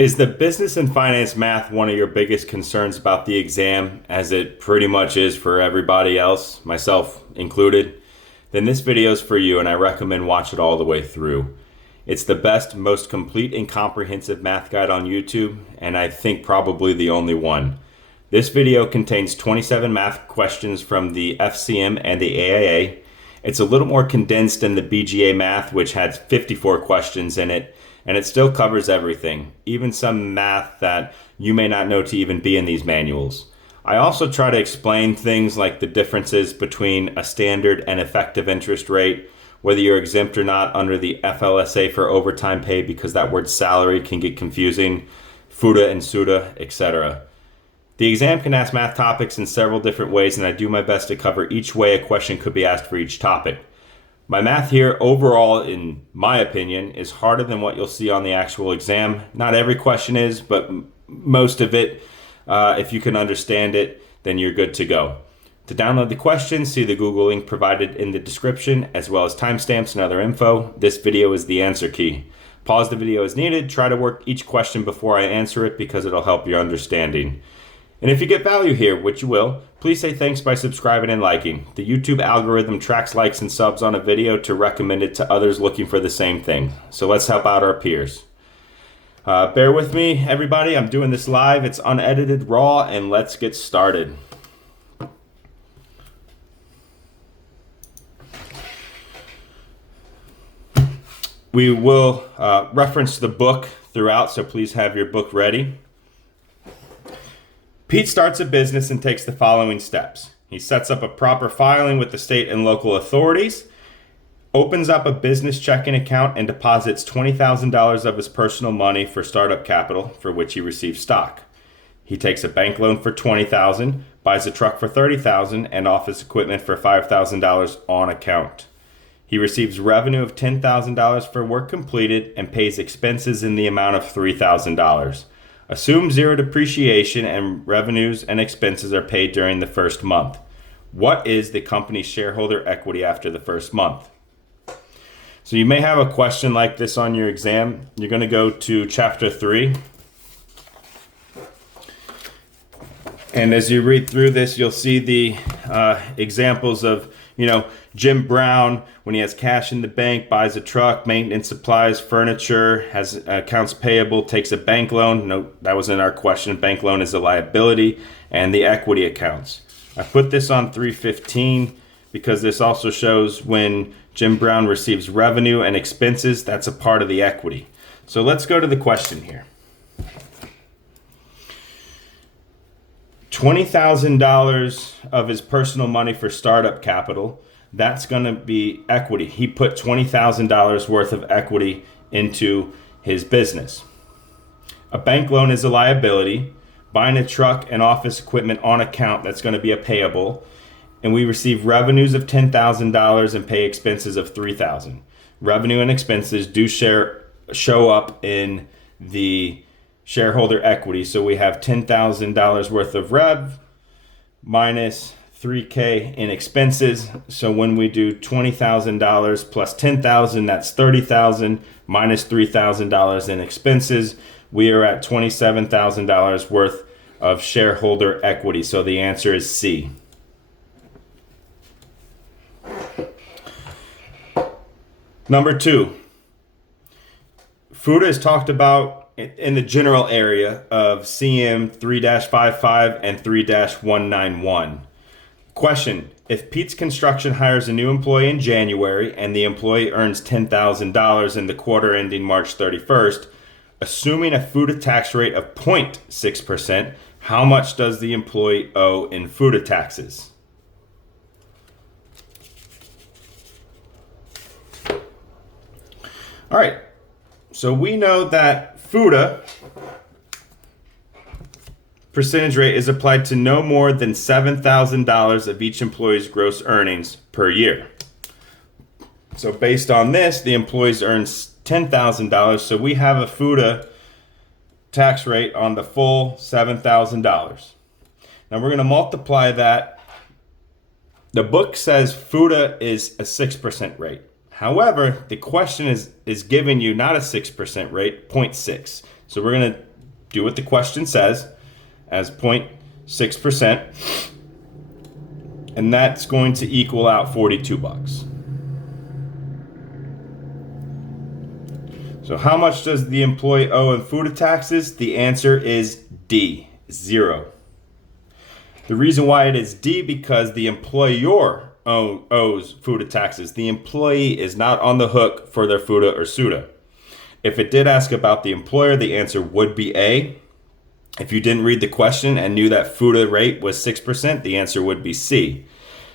Is the business and finance math one of your biggest concerns about the exam, as it pretty much is for everybody else, myself included? Then this video is for you, and I recommend watch it all the way through. It's the best, most complete and comprehensive math guide on YouTube, and I think probably the only one. This video contains 27 math questions from the FCM and the AIA. It's a little more condensed than the BGA math, which had 54 questions in it, and it still covers everything, even some math that you may not know to even be in these manuals. I also try to explain things like the differences between a standard and effective interest rate, whether you're exempt or not under the FLSA for overtime pay, because that word salary can get confusing, FUTA and SUTA, etc. The exam can ask math topics in several different ways, and I do my best to cover each way a question could be asked for each topic. My math here overall, in my opinion, is harder than what you'll see on the actual exam. Not every question is, but most of it, if you can understand it, then you're good to go. To download the questions, see the Google link provided in the description, as well as timestamps and other info. This video is the answer key. Pause the video as needed. Try to work each question before I answer it, because it'll help your understanding. And if you get value here, which you will, please say thanks by subscribing and liking. The YouTube algorithm tracks likes and subs on a video to recommend it to others looking for the same thing. So let's help out our peers. Bear with me, everybody. I'm doing this live. It's unedited, raw, and let's get started. We will reference the book throughout, so please have your book ready. Pete starts a business and takes the following steps. He sets up a proper filing with the state and local authorities, opens up a business checking account, and deposits $20,000 of his personal money for startup capital, for which he receives stock. He takes a bank loan for $20,000, buys a truck for $30,000, and office equipment for $5,000 on account. He receives revenue of $10,000 for work completed and pays expenses in the amount of $3,000. Assume zero depreciation and revenues and expenses are paid during the first month. What is the company's shareholder equity after the first month? So you may have a question like this on your exam. You're going to go to Chapter 3. And as you read through this, you'll see the examples of, Jim Brown, when he has cash in the bank, buys a truck, maintenance supplies, furniture, has accounts payable, takes a bank loan. Note, that was in our question. Bank loan is a liability, and the equity accounts. I put this on 315 because this also shows when Jim Brown receives revenue and expenses, that's a part of the equity. So let's go to the question here. $20,000 of his personal money for startup capital, that's going to be equity. He put $20,000 worth of equity into his business. A bank loan is a liability. Buying a truck and office equipment on account, that's going to be a payable. And we receive revenues of $10,000 and pay expenses of $3,000. Revenue and expenses do show up in the shareholder equity. So we have $10,000 worth of rev minus $3K in expenses. So when we do $20,000 plus $10,000, that's $30,000 minus $3,000 in expenses. We are at $27,000 worth of shareholder equity. So the answer is C. Number 2, FUTA is talked about in the general area of CM 3-55 and 3-191. Question: if Pete's Construction hires a new employee in January and the employee earns $10,000 in the quarter ending March 31st, assuming a FUTA tax rate of 0.6%, how much does the employee owe in FUTA taxes? All right, so we know that FUTA percentage rate is applied to no more than $7,000 of each employee's gross earnings per year. So based on this, the employees earns $10,000, so we have a FUTA tax rate on the full $7,000. Now we're going to multiply that. The book says FUTA is a 6% rate. However, the question is giving you not a 6% rate, 0.6. So we're going to do what the question says as 0.6%, and that's going to equal out $42. So how much does the employee owe in FUTA taxes? The answer is D, 0. The reason why it is D because the employer owes FUTA taxes. The employee is not on the hook for their FUTA or SUTA. If it did ask about the employer, the answer would be A. If you didn't read the question and knew that FUTA rate was 6%, the answer would be C.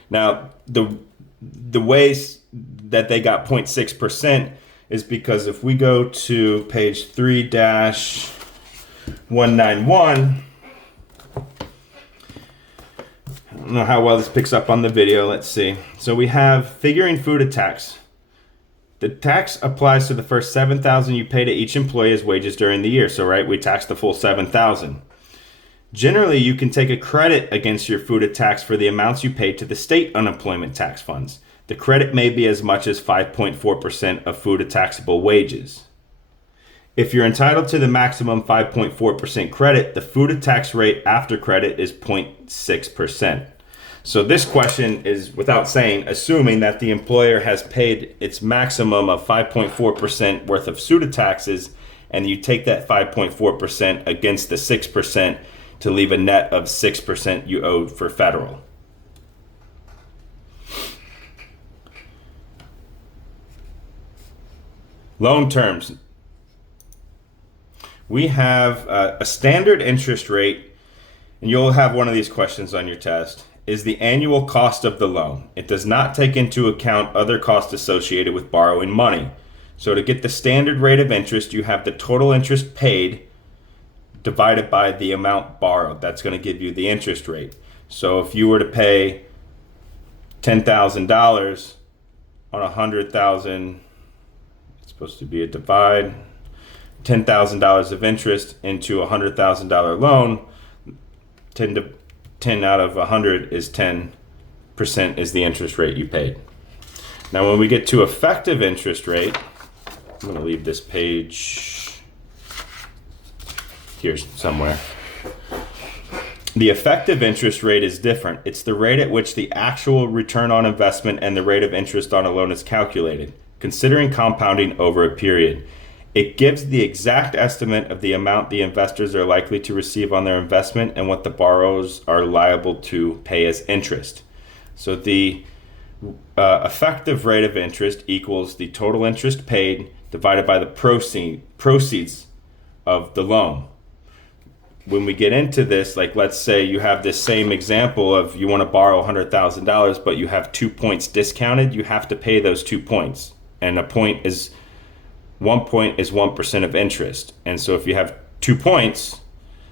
Now, the ways that they got 0.6% is because if we go to page 3-191, I don't know how well this picks up on the video. Let's see. So we have figuring FUTA tax. The tax applies to the first $7,000 you pay to each employee as wages during the year. So, right, we tax the full $7,000. Generally, you can take a credit against your FUTA tax for the amounts you pay to the state unemployment tax funds. The credit may be as much as 5.4% of FUTA taxable wages. If you're entitled to the maximum 5.4% credit, the FUTA tax rate after credit is 0.6%. So this question is, without saying, assuming that the employer has paid its maximum of 5.4% worth of SUTA taxes, and you take that 5.4% against the 6% to leave a net of 6% you owed for federal. Loan terms. We have a standard interest rate, and you'll have one of these questions on your test, is the annual cost of the loan. It does not take into account other costs associated with borrowing money. So to get the standard rate of interest, you have the total interest paid divided by the amount borrowed. That's going to give you the interest rate. So if you were to pay $10,000 on $100,000, it's supposed to be a divide, $10,000 of interest into a $100,000 loan, 10 out of 100 is 10% is the interest rate you paid. Now when we get to effective interest rate, I'm going to leave this page here somewhere. The effective interest rate is different. It's the rate at which the actual return on investment and the rate of interest on a loan is calculated, considering compounding over a period. It gives the exact estimate of the amount the investors are likely to receive on their investment and what the borrowers are liable to pay as interest. So the effective rate of interest equals the total interest paid divided by the proceeds of the loan. When we get into this, like let's say you have this same example of you want to borrow $100,000, but you have 2 points discounted, you have to pay those 2 points. And 1 point is 1% of interest. And so if you have 2 points,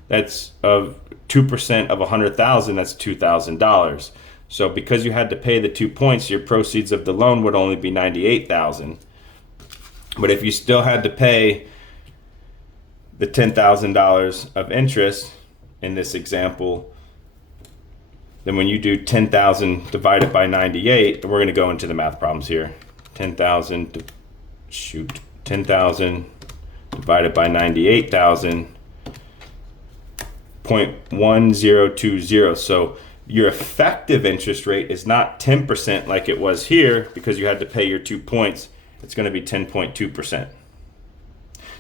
that's of 2% of 100,000, that's $2,000. So because you had to pay the 2 points, your proceeds of the loan would only be $98,000. But if you still had to pay the $10,000 of interest in this example, then when you do 10,000 divided by 98, we're going to go into the math problems here. 10,000 divided by 98,000, 0.1020. So your effective interest rate is not 10% like it was here because you had to pay your 2 points. It's going to be 10.2%.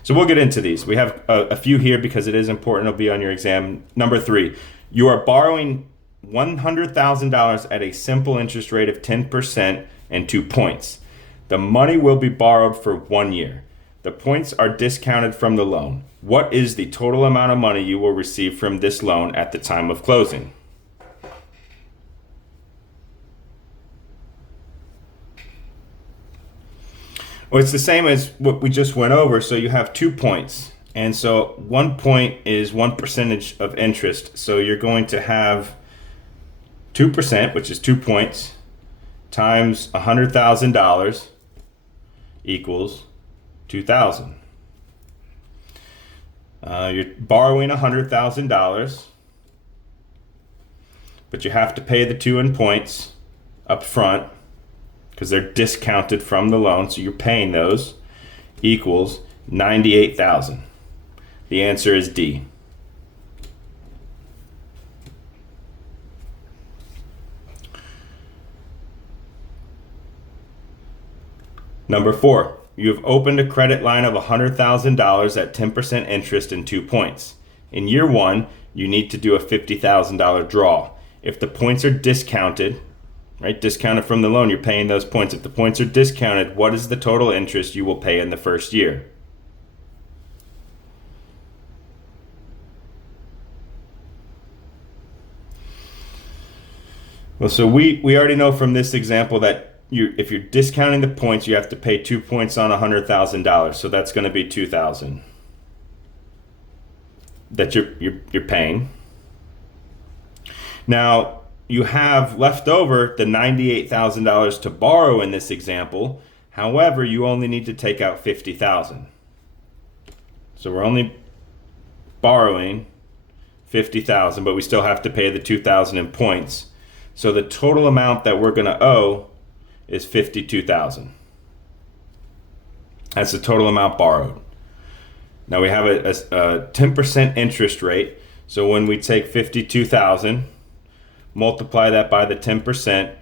So we'll get into these. We have a few here because it is important. It'll be on your exam. Number 3, you are borrowing $100,000 at a simple interest rate of 10% and 2 points. The money will be borrowed for 1 year. The points are discounted from the loan. What is the total amount of money you will receive from this loan at the time of closing? Well, it's the same as what we just went over. So you have 2 points. And so 1 point is 1% of interest. So you're going to have 2%, which is 2 points, times $100,000 equals 2,000. You're borrowing $100,000, but you have to pay the 2 in points up front because they're discounted from the loan, so you're paying those, equals $98,000. The answer is D. Number 4, you have opened a credit line of $100,000 at 10% interest and 2 points. In year 1, you need to do a $50,000 draw. If the points are discounted, right, discounted from the loan, you're paying those points. If the points are discounted, what is the total interest you will pay in the first year? Well, so we already know from this example that if you're discounting the points, you have to pay 2 points on $100,000. So that's going to be $2,000 that you're paying. Now you have left over the $98,000 to borrow in this example. However, you only need to take out $50,000. So we're only borrowing $50,000, but we still have to pay the $2,000 in points. So the total amount that we're going to owe is $52,000. That's the total amount borrowed. Now we have a 10% interest rate. So when we take $52,000, multiply that by the 10%,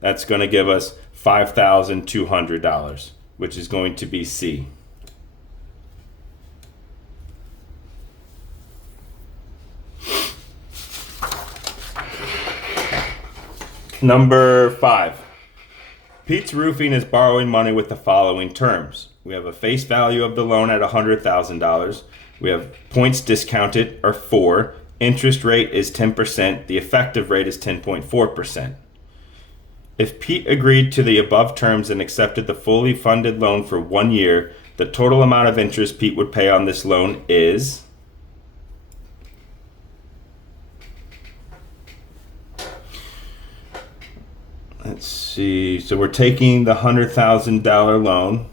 that's going to give us $5,200, which is going to be C. Number 5. Pete's Roofing is borrowing money with the following terms. We have a face value of the loan at $100,000. We have points discounted are 4. Interest rate is 10%. The effective rate is 10.4%. If Pete agreed to the above terms and accepted the fully funded loan for 1 year, the total amount of interest Pete would pay on this loan is... Let's see. So we're taking the $100,000 loan,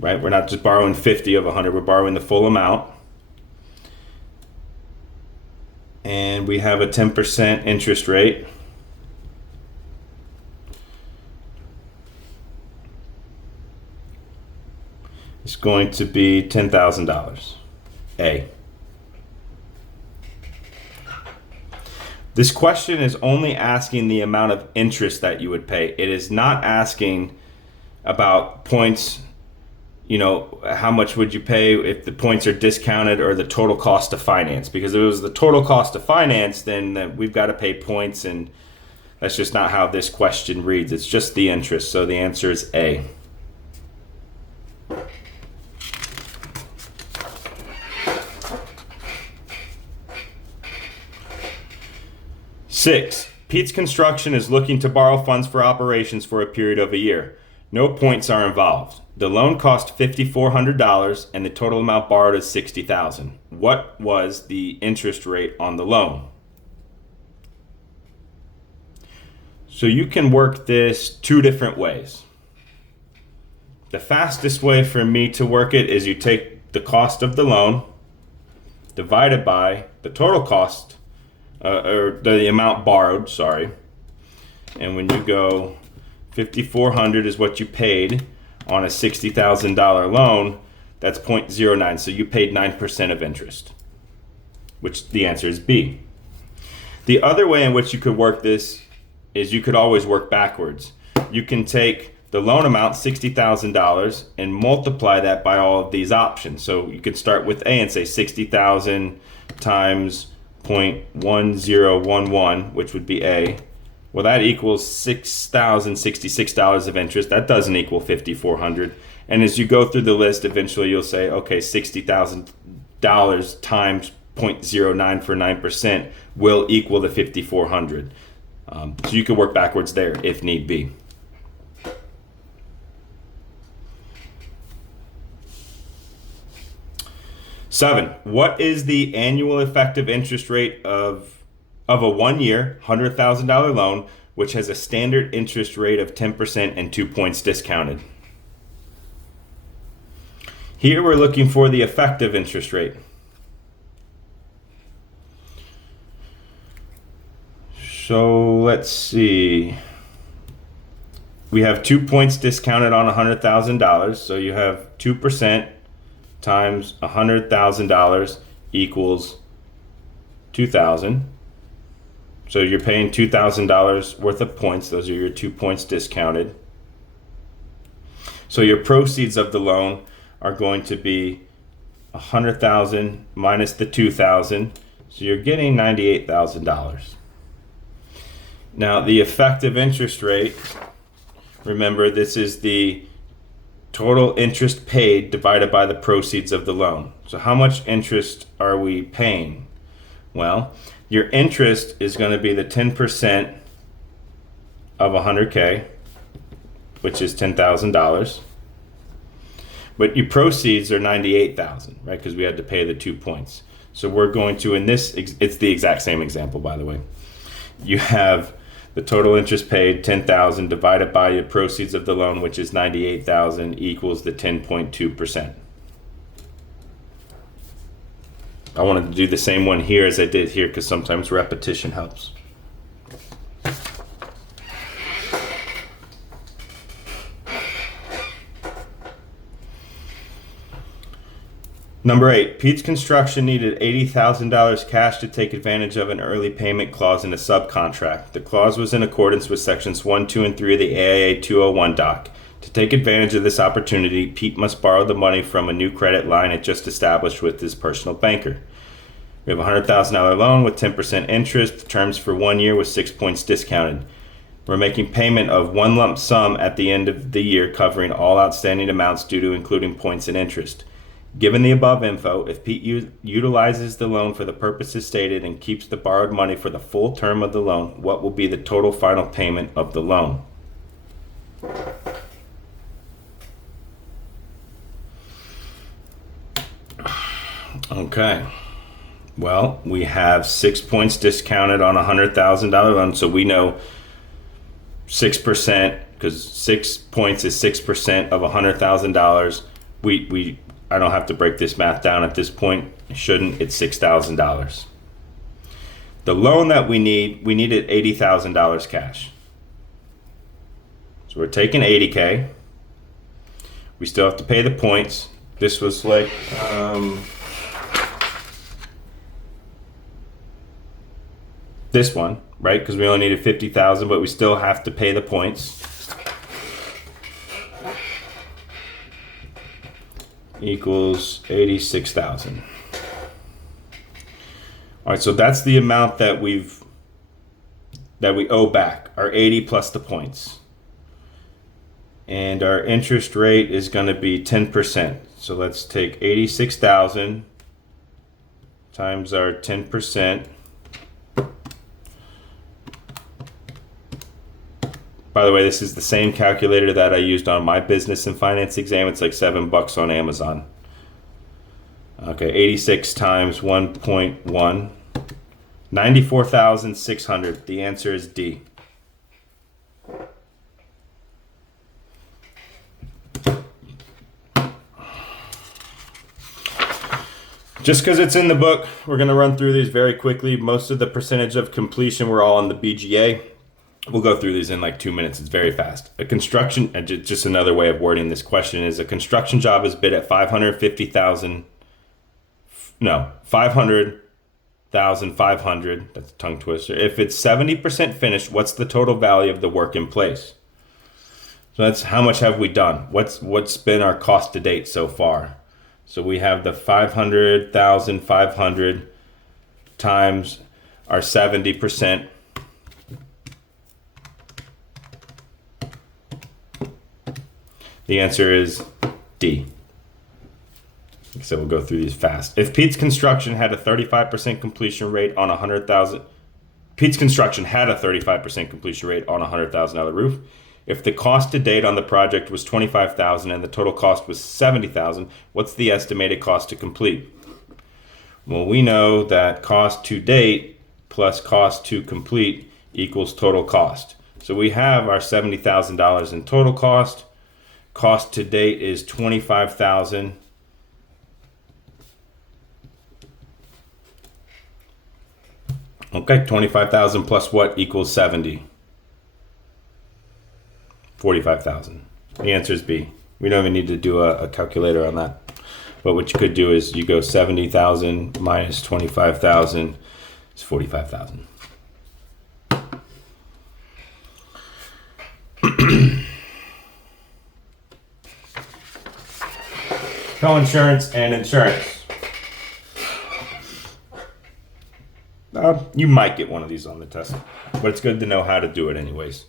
right? We're not just borrowing 50 of 100. We're borrowing the full amount. And we have a 10% interest rate. It's going to be $10,000. A. This question is only asking the amount of interest that you would pay. It is not asking about points, you know, how much would you pay if the points are discounted, or the total cost of finance. Because if it was the total cost of finance, then we've got to pay points, and that's just not how this question reads. It's just the interest. So the answer is A. Six, Pete's Construction is looking to borrow funds for operations for a period of a year. No points are involved. The loan cost $5,400 and the total amount borrowed is $60,000. What was the interest rate on the loan? So you can work this 2 different ways. The fastest way for me to work it is you take the cost of the loan divided by the total cost, or the amount borrowed, sorry. And when you go $5,400 is what you paid on a $60,000 loan, that's 0.09. So you paid 9% of interest, which the answer is B. The other way in which you could work this is you could always work backwards. You can take the loan amount, $60,000, and multiply that by all of these options. So you could start with A and say 60,000 times 0.1011, which would be A. Well, that equals $6,066 of interest. That doesn't equal $5,400. And as you go through the list, eventually you'll say, okay, $60,000 times 0.09 for 9% will equal the $5,400. So you could work backwards there if need be. Seven, what is the annual effective interest rate of a 1 year $100,000 loan which has a standard interest rate of 10% and 2 points discounted? Here we're looking for the effective interest rate. So let's see. We have 2 points discounted on $100,000. So you have 2% times $100,000 equals $2,000. So you're paying $2,000 worth of points. Those are your 2 points discounted. So your proceeds of the loan are going to be 100,000 minus the 2,000, so you're getting $98,000. Now the effective interest rate, remember this is the total interest paid divided by the proceeds of the loan. So how much interest are we paying? Well, your interest is going to be the 10% of 100K, which is $10,000. But your proceeds are $98,000, right? Because we had to pay the 2 points. So we're going to, in this, it's the exact same example, by the way. You have the total interest paid, $10,000, divided by your proceeds of the loan, which is $98,000, equals the 10.2%. I wanted to do the same one here as I did here because sometimes repetition helps. Number 8, Pete's Construction needed $80,000 cash to take advantage of an early payment clause in a subcontract. The clause was in accordance with sections 1, 2, and 3 of the AIA 201 doc. To take advantage of this opportunity, Pete must borrow the money from a new credit line it just established with his personal banker. We have a $100,000 loan with 10% interest, terms for 1 year with 6 points discounted. We're making payment of one lump sum at the end of the year covering all outstanding amounts due to including points and interest. Given the above info, if Pete utilizes the loan for the purposes stated and keeps the borrowed money for the full term of the loan, what will be the total final payment of the loan? Okay. Well, we have 6 points discounted on a $100,000 loan, so we know 6%, because 6 points is 6% of $100,000. I don't have to break this math down at this point. I shouldn't. It's $6,000. The loan that we needed $80,000 cash. So we're taking $80K. We still have to pay the points. This was like this one, right? Because we only needed $50,000, but we still have to pay the points. Equals $86,000. All right, so that's the amount that we owe back, our 80 plus the points. And our interest rate is going to be 10%. So let's take 86,000 times our 10%. By the way, this is the same calculator that I used on my business and finance exam. It's like $7 on Amazon. Okay, 86 times 1.1, 94,600. The answer is D. Just because it's in the book, we're going to run through these very quickly. Most of the percentage of completion were all on the BGA. We'll go through these in like 2 minutes. It's very fast. A construction, just another way of wording this question is a construction job is bid at $500,500. That's a tongue twister. If it's 70% finished, what's the total value of the work in place? So that's how much have we done? What's been our cost to date so far? So we have the 500,500 times our 70%. The answer is D. So we'll go through these fast. If Pete's Construction had a 35% completion rate on Pete's Construction had a 35% completion rate on a $100,000 roof. If the cost to date on the project was $25,000 and the total cost was $70,000, what's the estimated cost to complete? Well, we know that cost to date plus cost to complete equals total cost. So we have our $70,000 in total cost. Cost to date is $25,000. Okay, 25,000 plus what equals 70? 45,000. The answer is B. We don't even need to do a calculator on that. But what you could do is you go 70,000 minus 25,000 is 45,000. Coinsurance and insurance. You might get one of these on the test, but it's good to know how to do it anyways.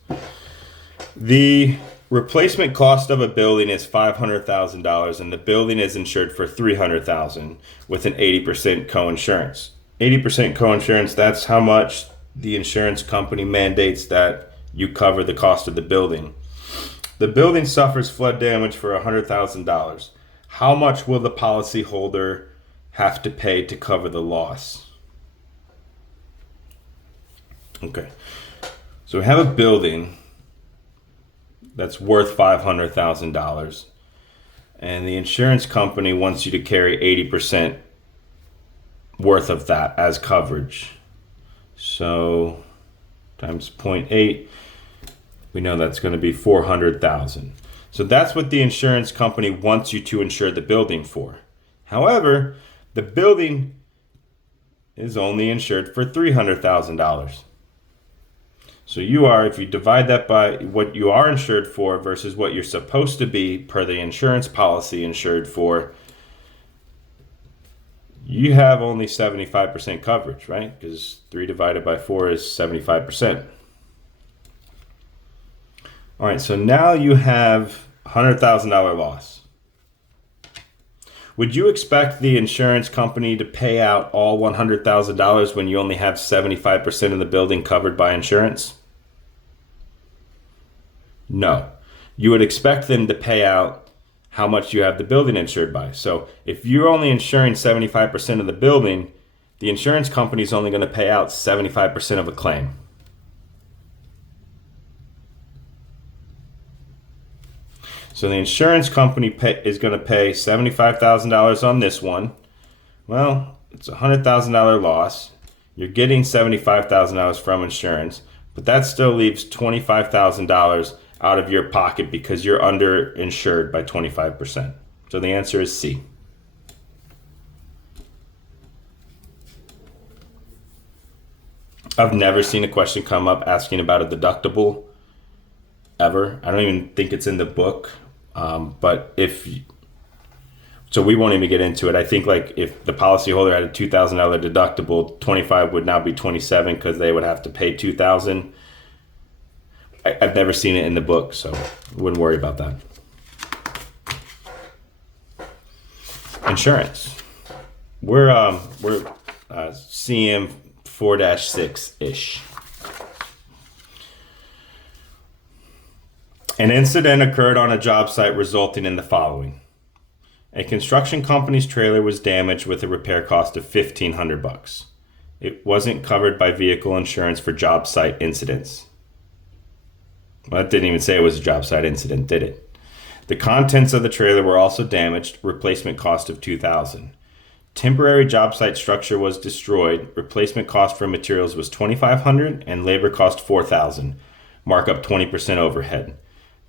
The replacement cost of a building is $500,000 and the building is insured for $300,000 with an 80% coinsurance. 80% coinsurance, that's how much the insurance company mandates that you cover the cost of the building. The building suffers flood damage for $100,000. How much will the policyholder have to pay to cover the loss? Okay, so we have a building that's worth $500,000 and the insurance company wants you to carry 80% worth of that as coverage. So times 0.8, we know that's going to be $400,000. So that's what the insurance company wants you to insure the building for. However, the building is only insured for $300,000. So you are, if you divide that by what you are insured for versus what you're supposed to be per the insurance policy insured for, you have only 75% coverage, right? Because 3 divided by 4 is 75%. All right, so now you have $100,000 loss. Would you expect the insurance company to pay out all $100,000 when you only have 75% of the building covered by insurance? No. You would expect them to pay out how much you have the building insured by. So if you're only insuring 75% of the building, the insurance company is only going to pay out 75% of a claim. So the insurance company is going to pay $75,000 on this one. Well, it's a $100,000 loss. You're getting $75,000 from insurance, but that still leaves $25,000 out of your pocket because you're underinsured by 25%. So the answer is C. I've never seen a question come up asking about a deductible ever. I don't even think it's in the book. But so we won't even get into it. I think like if the policyholder had a $2,000 deductible, 25 would now be 27 because they would have to pay 2,000. I've never seen it in the book, so wouldn't worry about that. Insurance. We're CM 4-6-ish. An incident occurred on a job site resulting in the following. A construction company's trailer was damaged with a repair cost of $1,500. It wasn't covered by vehicle insurance for job site incidents. Well, that didn't even say it was a job site incident, did it? The contents of the trailer were also damaged, replacement cost of $2,000. Temporary job site structure was destroyed, replacement cost for materials was $2,500 and labor cost $4,000. Markup 20% overhead.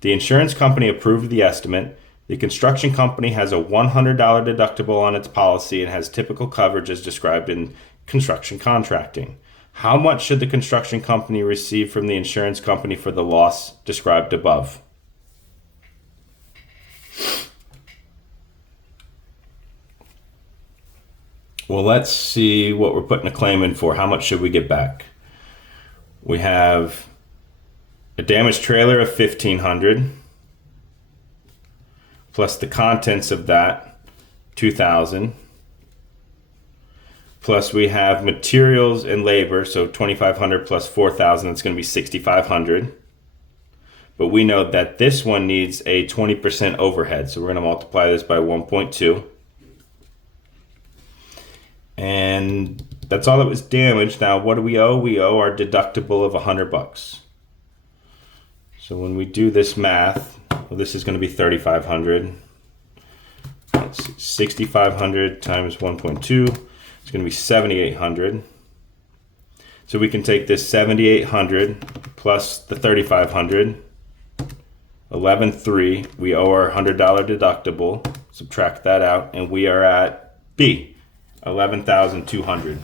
The insurance company approved the estimate. The construction company has a $100 deductible on its policy and has typical coverage as described in construction contracting. How much should the construction company receive from the insurance company for the loss described above? Well, let's see what we're putting a claim in for. How much should we get back? We have a damaged trailer of $1,500 plus the contents of that, $2,000. Plus we have materials and labor, so $2,500 plus $4,000, that's going to be $6,500. But we know that this one needs a 20% overhead, so we're going to multiply this by 1.2. And that's all that was damaged. Now, what do we owe? We owe our deductible of $100. So when we do this math, well, this is going to be $3,500. Let's see, 6,500 times 1.2. It's going to be 7,800. So we can take this 7,800 plus the 3,500, 11,300. We owe our $100 deductible. Subtract that out, and we are at B, 11,200.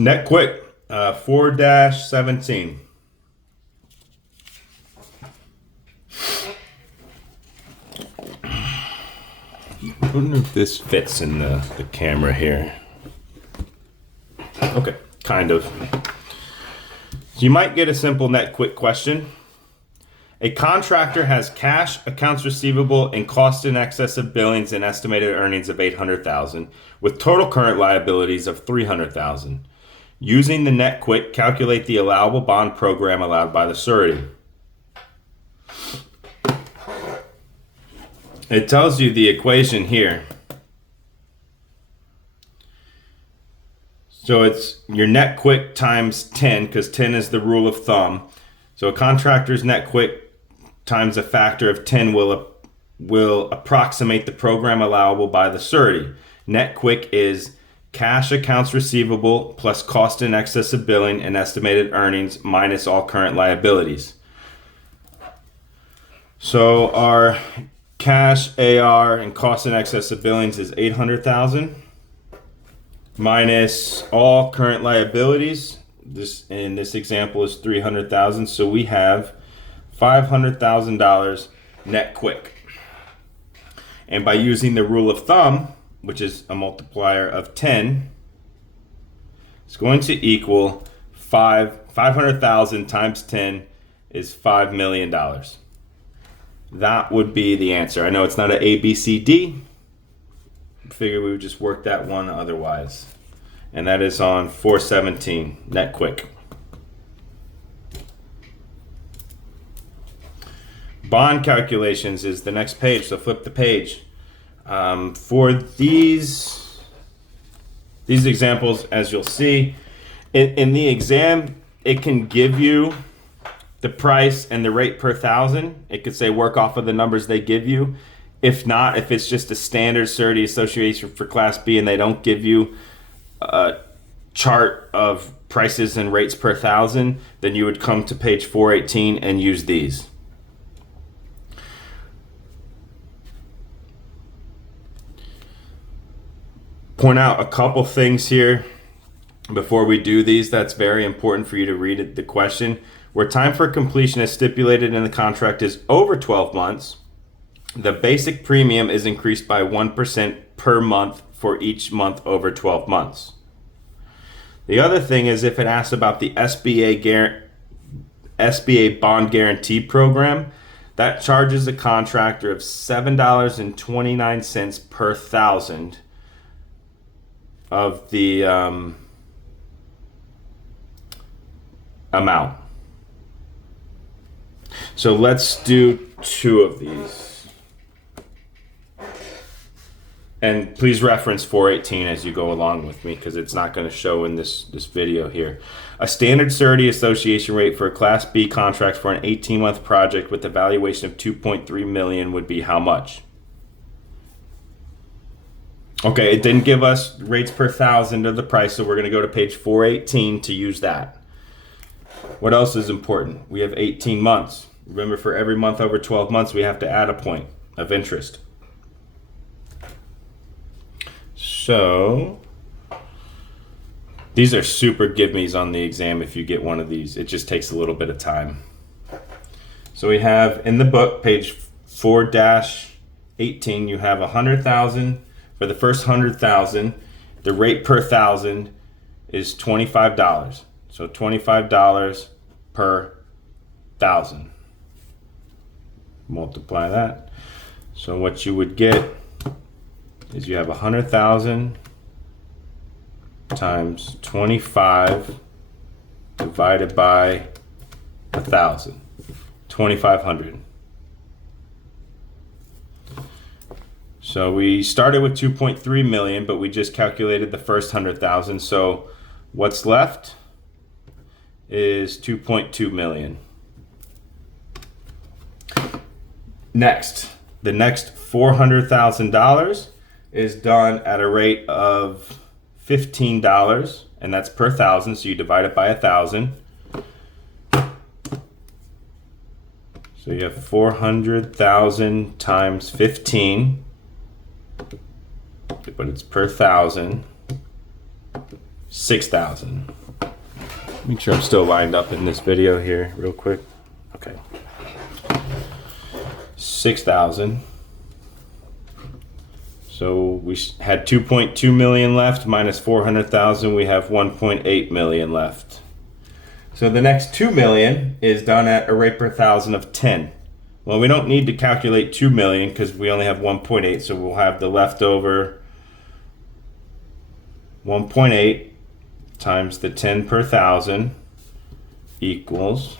Net quick, 4-17. I wonder if this fits in the camera here. Okay, kind of. So you might get a simple net quick question. A contractor has cash, accounts receivable, and cost in excess of billings and estimated earnings of $800,000, with total current liabilities of $300,000. Using the net quick, calculate the allowable bond program allowed by the surety. It tells you the equation here. So it's your net quick times 10, because 10 is the rule of thumb. So a contractor's net quick times a factor of 10 will approximate the program allowable by the surety. Net quick is cash, accounts receivable plus cost in excess of billing and estimated earnings minus all current liabilities. So our cash, AR, and cost in excess of billings is $800,000 minus all current liabilities. This in this example is $300,000. So we have $500,000 net quick. And by using the rule of thumb, which is a multiplier of 10, it's going to equal 500,000 times 10 is $5 million. That would be the answer. I know it's not an A, B, C, D. Figure we would just work that one otherwise. And that is on 417, net quick. Bond calculations is the next page, so flip the page. For these examples, as you'll see, in the exam, it can give you the price and the rate per thousand. It could say work off of the numbers they give you. If not, if it's just a standard Surety Association for Class B and they don't give you a chart of prices and rates per thousand, then you would come to page 418 and use these. Point out a couple things here before we do these that's very important for you to read the question. Where time for completion as stipulated in the contract is over 12 months, the basic premium is increased by 1% per month for each month over 12 months. The other thing is if it asks about the SBA bond guarantee program, that charges a contractor of $7.29 per thousand of the amount. So let's do two of these. And please reference 418 as you go along with me, because it's not going to show in this video here. A standard Surety Association rate for a Class B contract for an 18-month project with a valuation of $2.3 million would be how much? Okay, it didn't give us rates per thousand of the price, so we're going to go to page 418 to use that. What else is important? We have 18 months. Remember, for every month over 12 months, we have to add a point of interest. So these are super give-me's on the exam if you get one of these. It just takes a little bit of time. So we have in the book, page 4-18, you have 100,000 for the first 100,000. The rate per thousand is $25. So $25 per thousand. Multiply that. So what you would get is you have 100,000 times 25 divided by 1,000. 2,500. So we started with 2.3 million, but we just calculated the first 100,000. So what's left is 2.2 million. Next, the next $400,000 is done at a rate of $15, and that's per thousand, so you divide it by 1,000. So you have 400,000 times 15, but it's per thousand. 6,000. Make sure I'm still lined up in this video here real quick. Okay. 6,000. So we had 2.2 million left minus 400,000. We have 1.8 million left. So the next 2 million is done at a rate per thousand of 10. Well, we don't need to calculate 2 million because we only have 1.8. So we'll have the leftover 1.8 times the 10 per thousand equals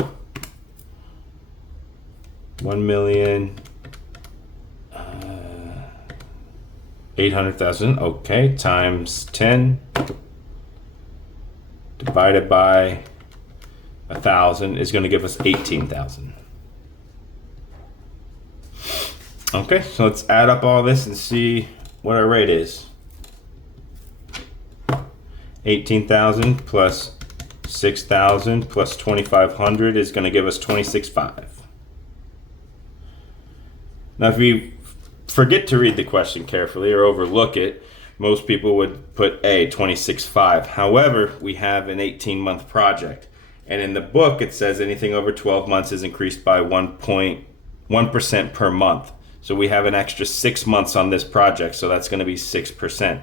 1,800,000. Okay, times 10 divided by 1,000 is going to give us 18,000. Okay, so let's add up all this and see what our rate is. 18,000 plus 6,000 plus 2,500 is going to give us 26,500. Now, if we forget to read the question carefully or overlook it, most people would put A, 26,500. However, we have an 18-month project. And in the book, it says anything over 12 months is increased by 1.1% per month. So we have an extra 6 months on this project, so that's going to be 6%.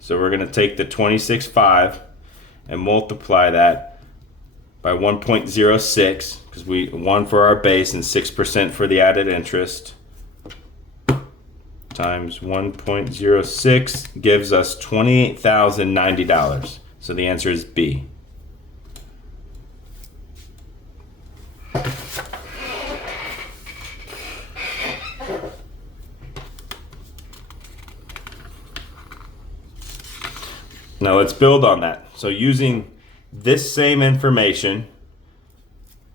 So we're going to take the 26,500 and multiply that by 1.06, because we 1 for our base and 6% for the added interest, times 1.06 gives us $28,090. So the answer is B. Now let's build on that. So using this same information,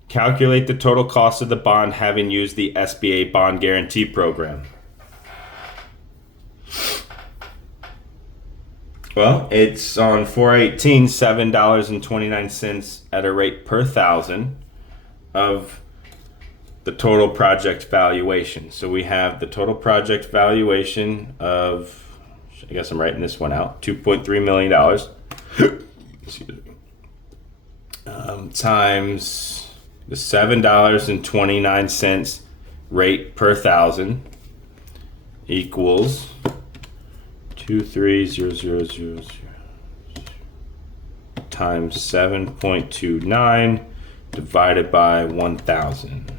calculate the total cost of the bond having used the SBA bond guarantee program. Well, it's on 418, $7.29 at a rate per thousand of the total project valuation. So we have the total project valuation of, I guess I'm writing this one out, $2.3 million excuse me, times the $7.29 rate per thousand equals 230,000 times 7.29 divided by 1,000.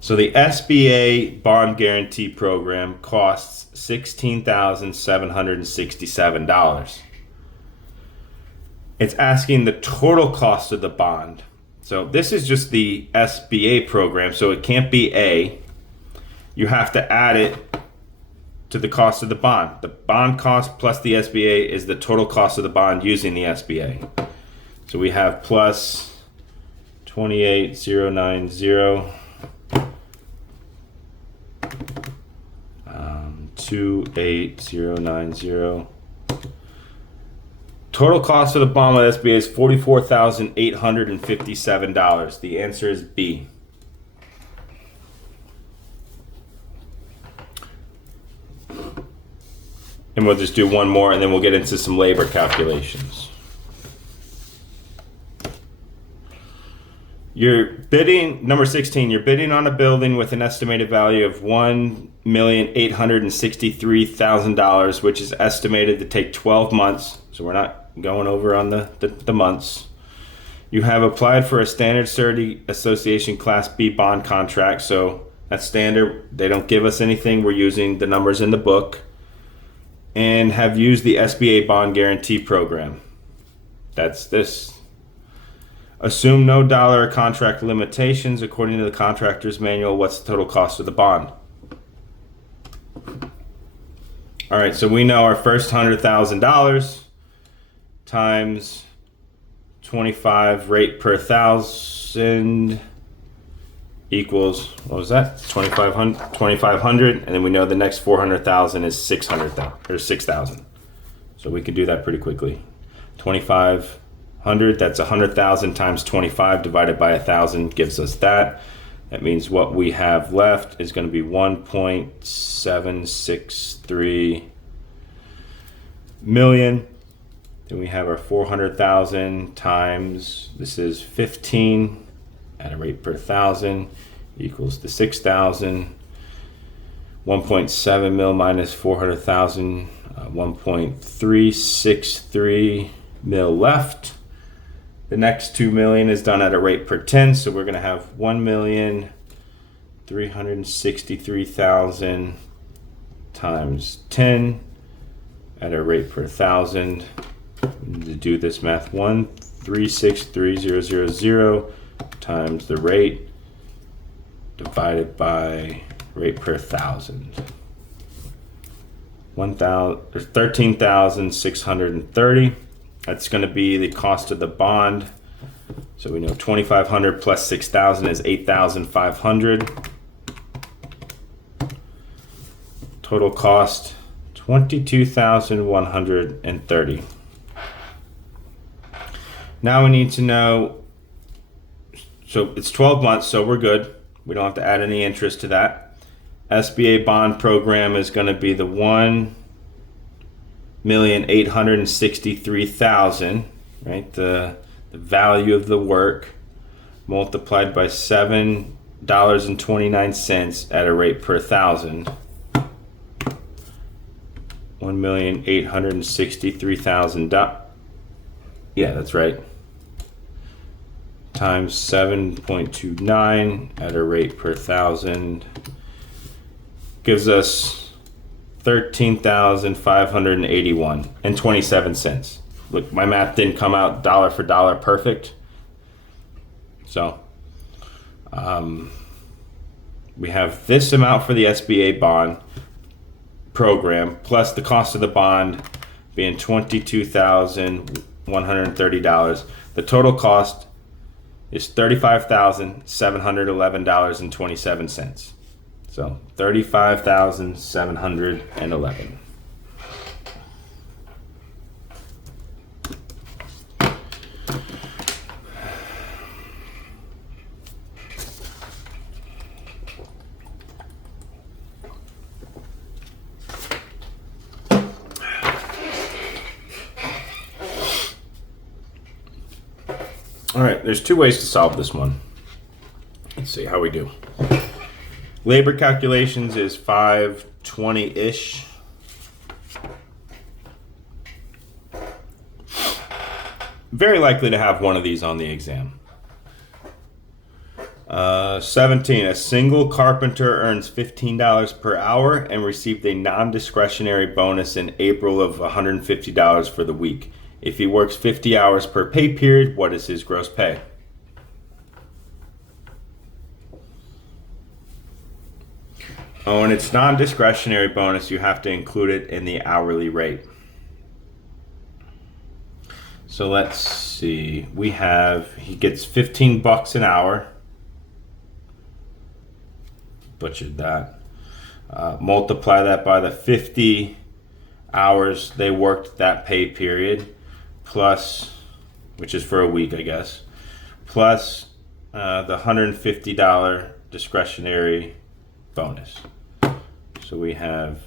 So the SBA bond guarantee program costs $16,767. It's asking the total cost of the bond. So this is just the SBA program, so it can't be A. You have to add it to the cost of the bond. The bond cost plus the SBA is the total cost of the bond using the SBA. So we have plus 28,090. 28090. Total cost of the bond with SBA is $44,857. The answer is B. And we'll just do one more and then we'll get into some labor calculations. You're bidding, number 16, you're bidding on a building with an estimated value of $1,863,000, which is estimated to take 12 months. So we're not going over on the months. You have applied for a standard Surety Association Class B bond contract. So that's standard. They don't give us anything. We're using the numbers in the book. And have used the SBA bond guarantee program. That's this. Assume no dollar contract limitations. According to the Contractors Manual, what's the total cost of the bond? All right, so we know our first $100,000 times 25 rate per thousand equals, what was that? 2,500, and then we know the next 400,000 is 600,000 or 6,000. So we could do that pretty quickly. 2,500, that's 100,000 times 25 divided by 1,000 gives us that. That means what we have left is going to be 1.763 million. Then we have our 400,000 times, this is 15 at a rate per 1,000 equals the 6,000. 1.7 mil minus 400,000, 1.363 mil left. The next 2 million is done at a rate per 10, so we're going to have 1,363,000 times 10 at a rate per 1,000. We need to do this math. 1,363,000 times the rate divided by rate per 1,000. 13,630. That's going to be the cost of the bond. So we know 2,500 plus 6,000 is 8,500. Total cost 22,130. Now we need to know, so it's 12 months, so we're good. We don't have to add any interest to that. SBA bond program is going to be the 1,863,000, right? The value of the work multiplied by $7.29 at a rate per 1,000. 1,863,000. Yeah, that's right. Times 7.29 at a rate per 1,000 gives us 13,581 and 27 cents. Look, my math didn't come out dollar for dollar perfect. So we have this amount for the SBA bond program plus the cost of the bond being $22,130. The total cost is $35,711.27. So $35,711. All right, there's two ways to solve this one. Let's see how we do. Labor calculations is 520-ish. Very likely to have one of these on the exam. 17, a single carpenter earns $15 per hour and received a non-discretionary bonus in April of $150 for the week. If he works 50 hours per pay period, what is his gross pay? Oh, and it's non-discretionary bonus. You have to include it in the hourly rate. So let's see. We have, he gets 15 bucks an hour. Butchered that. Multiply that by the 50 hours they worked that pay period. Plus, which is for a week, I guess, plus the $150 discretionary bonus. So we have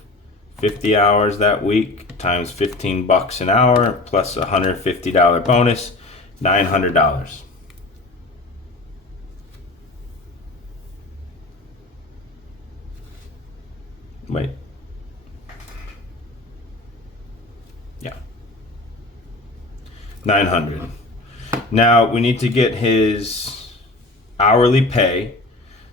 50 hours that week times 15 bucks an hour plus a $150 bonus, $900. Wait. Yeah. 900. Now we need to get his hourly pay.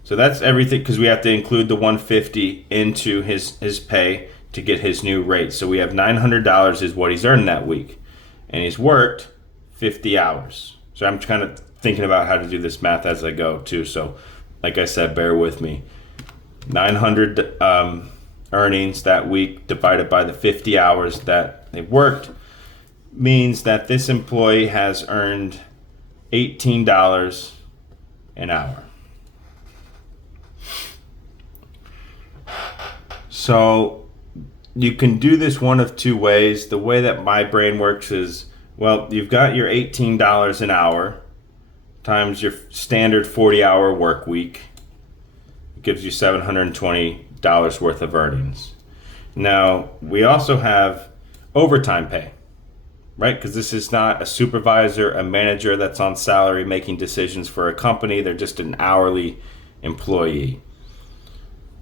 So that's everything, because we have to include the 150 into his pay to get his new rate. So we have $900 is what he's earned that week. And he's worked 50 hours. So I'm kind of thinking about how to do this math as I go too. So like I said, bear with me. 900 earnings that week divided by the 50 hours that they worked means that this employee has earned $18 an hour. So you can do this one of two ways. The way that my brain works is, well, you've got your $18 an hour times your standard 40-hour work week. It gives you $720 worth of earnings. Now, we also have overtime pay. right? Because this is not a supervisor, a manager that's on salary making decisions for a company. They're just an hourly employee.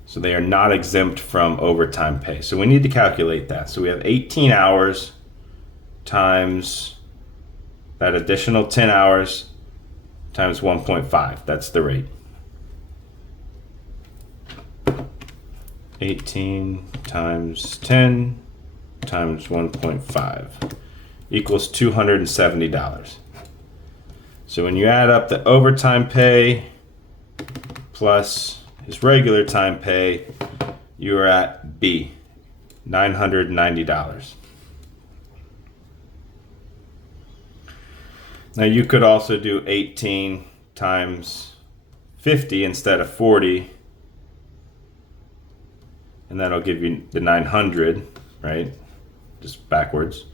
So they are not exempt from overtime pay. So we need to calculate that. So we have 18 hours times that additional 10 hours times 1.5. That's the rate. 18 times 10 times 1.5 equals $270. So when you add up the overtime pay plus his regular time pay, you are at B, $990. Now you could also do 18 times 50 instead of 40, and that'll give you the 900, right? Just backwards.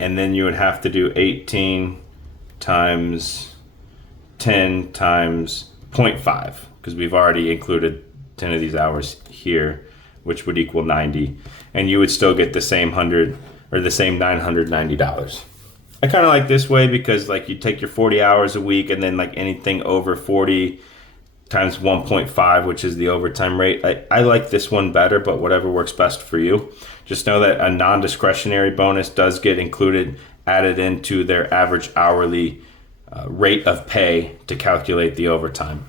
And then you would have to do 18 times 10 times 0.5, because we've already included 10 of these hours here, which would equal 90, and you would still get the same $990. I kind of like this way because like you take your 40 hours a week and then like anything over 40 times 1.5, which is the overtime rate. I like this one better, but whatever works best for you. Just know that a non-discretionary bonus does get added into their average hourly rate of pay to calculate the overtime.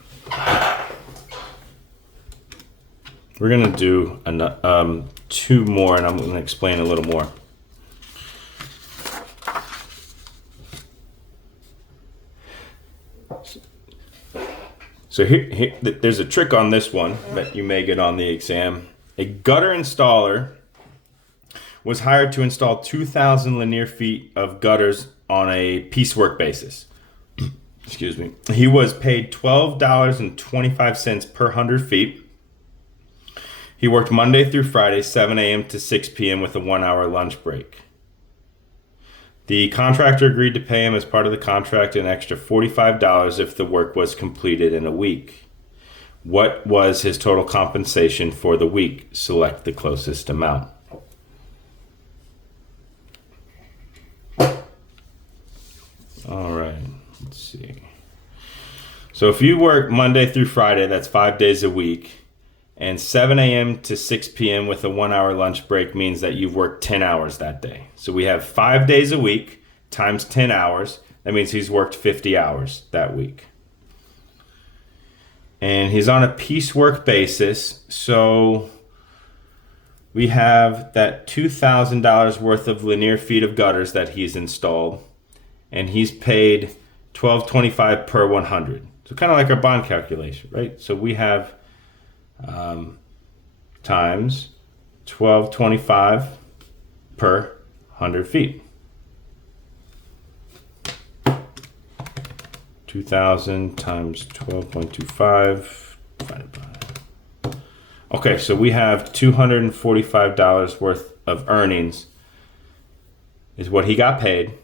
We're going to do two more, and I'm going to explain a little more. So here, there's a trick on this one that you may get on the exam. A gutter installer was hired to install 2,000 linear feet of gutters on a piecework basis. Excuse me. He was paid $12.25 per 100 feet. He worked Monday through Friday, 7 a.m. to 6 p.m. with a 1-hour lunch break. The contractor agreed to pay him as part of the contract an extra $45 if the work was completed in a week. What was his total compensation for the week? Select the closest amount. All right, let's see. So if you work Monday through Friday, that's 5 days a week, and 7 a.m. to 6 p.m. with a 1-hour lunch break means that you've worked 10 hours that day. So we have 5 days a week times 10 hours. That means he's worked 50 hours that week. And he's on a piecework basis. So we have that $2,000 worth of linear feet of gutters that he's installed. And he's paid $12.25 per 100. So kind of like our bond calculation, right? So we have times $12.25 per 100 feet. 2,000 times 12.25 divided by. Okay, so we have $245 worth of earnings is what he got paid.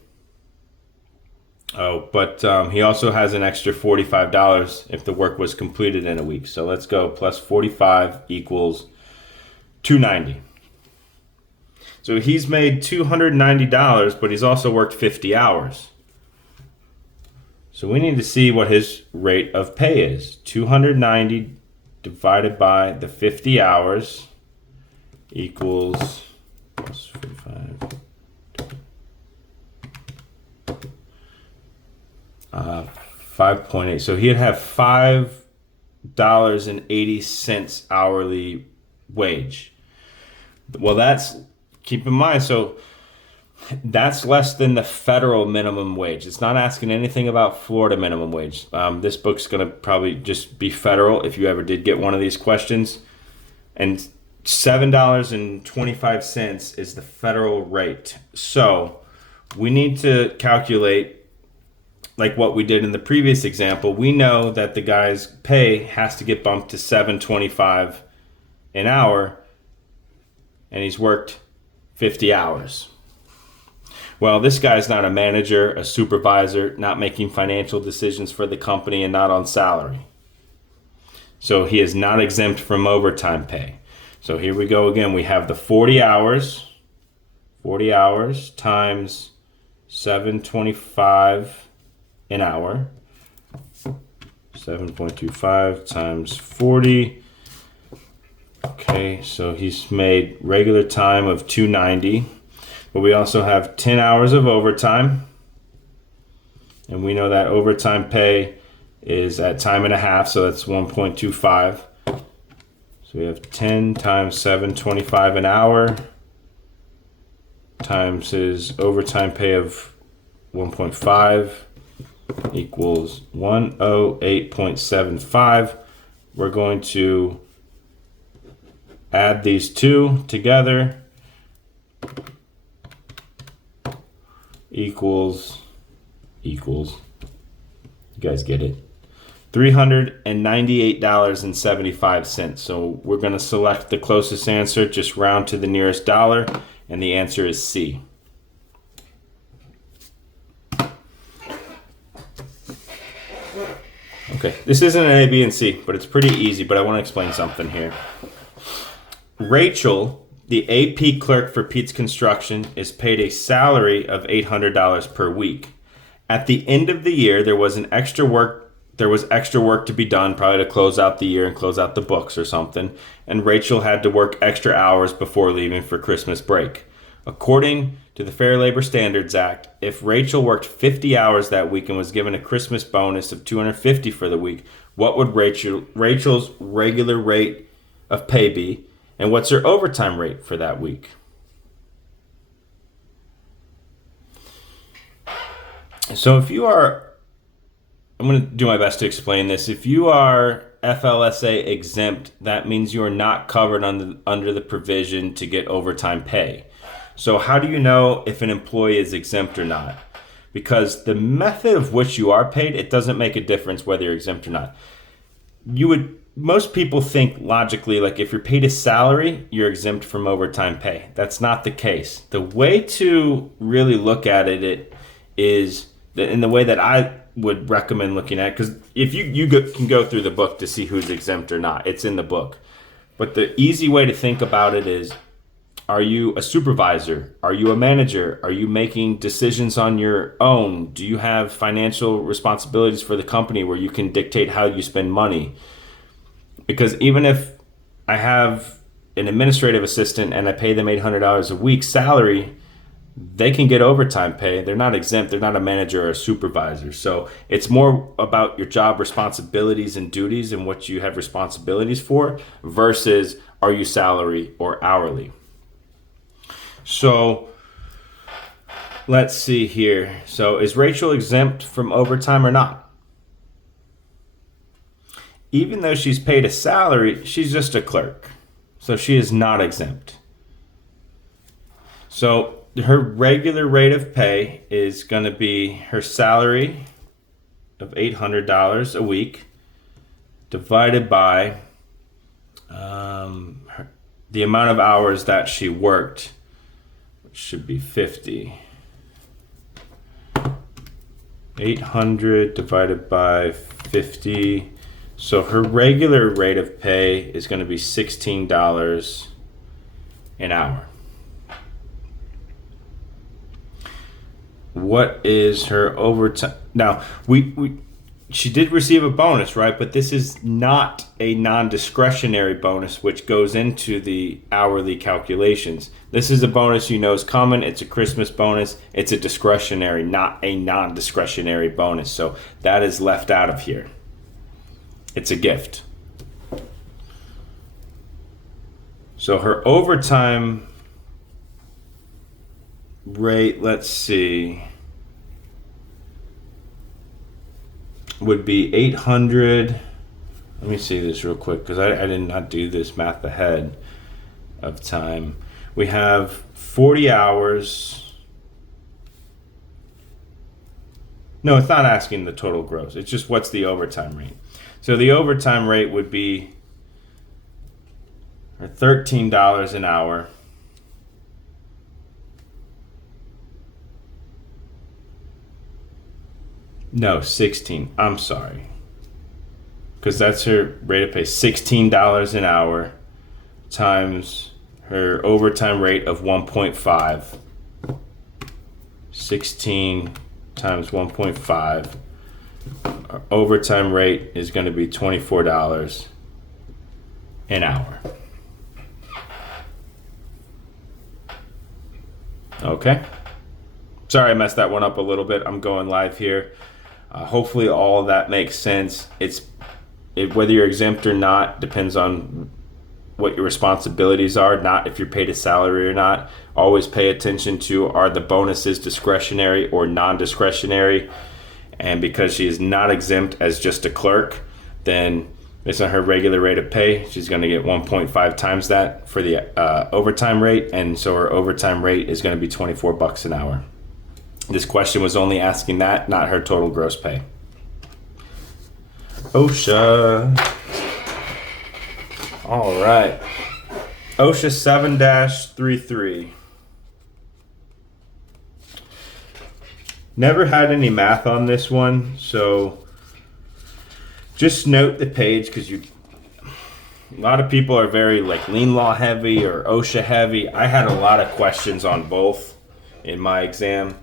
Oh, but he also has an extra $45 if the work was completed in a week. So let's go plus 45 equals $290. So he's made $290, but he's also worked 50 hours. So we need to see what his rate of pay is. 290 divided by the 50 hours equals plus 45. 5.8. So he'd have $5.80 hourly wage. Well, that's, keep in mind, so that's less than the federal minimum wage. It's not asking anything about Florida minimum wage. This book's going to probably just be federal if you ever did get one of these questions. And $7.25 is the federal rate. So we need to calculate, like what we did in the previous example. We know that the guy's pay has to get bumped to $7.25 an hour, and he's worked 50 hours. Well, this guy's not a manager, a supervisor, not making financial decisions for the company, and not on salary. So he is not exempt from overtime pay. So here we go again. We have the 40 hours, 40 hours times 725 an hour. 7.25 times 40. Okay, so he's made regular time of 290. But we also have 10 hours of overtime. And we know that overtime pay is at time and a half, so that's 1.25. So we have 10 times 725 an hour times his overtime pay of 1.5 equals 108.75. We're going to add these two together. Equals, you guys get it, $398.75. So we're going to select the closest answer, just round to the nearest dollar, and the answer is C. Okay, this isn't an A, B, and C, but it's pretty easy, but I want to explain something here. Rachel, the AP clerk for Pete's Construction, is paid a salary of $800 per week. At the end of the year, there was extra work to be done, probably to close out the year and close out the books or something, and Rachel had to work extra hours before leaving for Christmas break. According to the Fair Labor Standards Act, if Rachel worked 50 hours that week and was given a Christmas bonus of $250 for the week, what would Rachel's regular rate of pay be? And what's her overtime rate for that week? So if you are, I'm going to do my best to explain this. If you are FLSA exempt, that means you are not covered under the provision to get overtime pay. So how do you know if an employee is exempt or not? Because the method of which you are paid, it doesn't make a difference whether you're exempt or not. Most people think logically, like if you're paid a salary, you're exempt from overtime pay. That's not the case. The way to really look at it is in the way that I would recommend looking at it, because if you can go through the book to see who's exempt or not. It's in the book. But the easy way to think about it is, are you a supervisor? Are you a manager? Are you making decisions on your own? Do you have financial responsibilities for the company where you can dictate how you spend money? Because even if I have an administrative assistant and I pay them $800 a week salary, they can get overtime pay. They're not exempt. They're not a manager or a supervisor. So it's more about your job responsibilities and duties and what you have responsibilities for versus are you salary or hourly. So let's see here. So is Rachel exempt from overtime or not? Even though she's paid a salary, she's just a clerk. So she is not exempt. So her regular rate of pay is going to be her salary of $800 a week divided by the amount of hours that she worked, which should be 50. 800 divided by 50. So her regular rate of pay is going to be $16 an hour. What is her overtime? Now, she did receive a bonus, right? But this is not a non-discretionary bonus, which goes into the hourly calculations. This is a bonus you know is coming. It's a Christmas bonus. It's a discretionary, not a non-discretionary bonus. So that is left out of here. It's a gift. So her overtime rate, let's see, would be 800. Let me see this real quick because I did not do this math ahead of time. We have 40 hours. No, it's not asking the total gross. It's just what's the overtime rate. So the overtime rate would be $13 an hour. No, 16. I'm sorry. Because that's her rate of pay. $16 an hour times her overtime rate of 1.5. 16 times 1.5. Our overtime rate is going to be $24 an hour. Okay. Sorry I messed that one up a little bit. I'm going live here. Hopefully all of that makes sense. Whether you're exempt or not depends on what your responsibilities are, not if you're paid a salary or not. Always pay attention to, are the bonuses discretionary or non-discretionary? And because she is not exempt as just a clerk, then based on her regular rate of pay, she's going to get 1.5 times that for the overtime rate, and so her overtime rate is going to be $24 an hour. This question was only asking that, not her total gross pay. OSHA. All right. OSHA 7-33. Never had any math on this one, so just note the page, because a lot of people are very like lien law heavy or OSHA heavy. I had a lot of questions on both in my exam.